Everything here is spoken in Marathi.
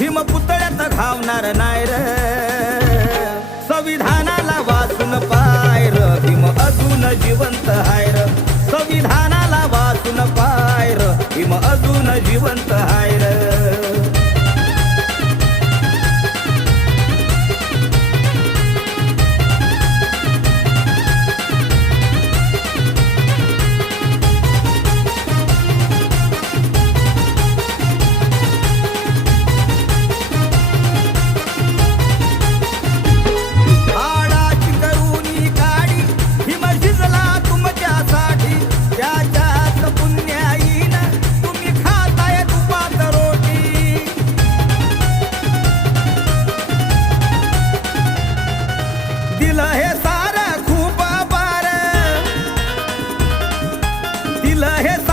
भीम पुतळ्यात घावणार नाही र. संविधानाला वाचून र. भीम अजून जिवंत र. संविधानाला वाचून र. भीम अजून जिवंत हायर दिल है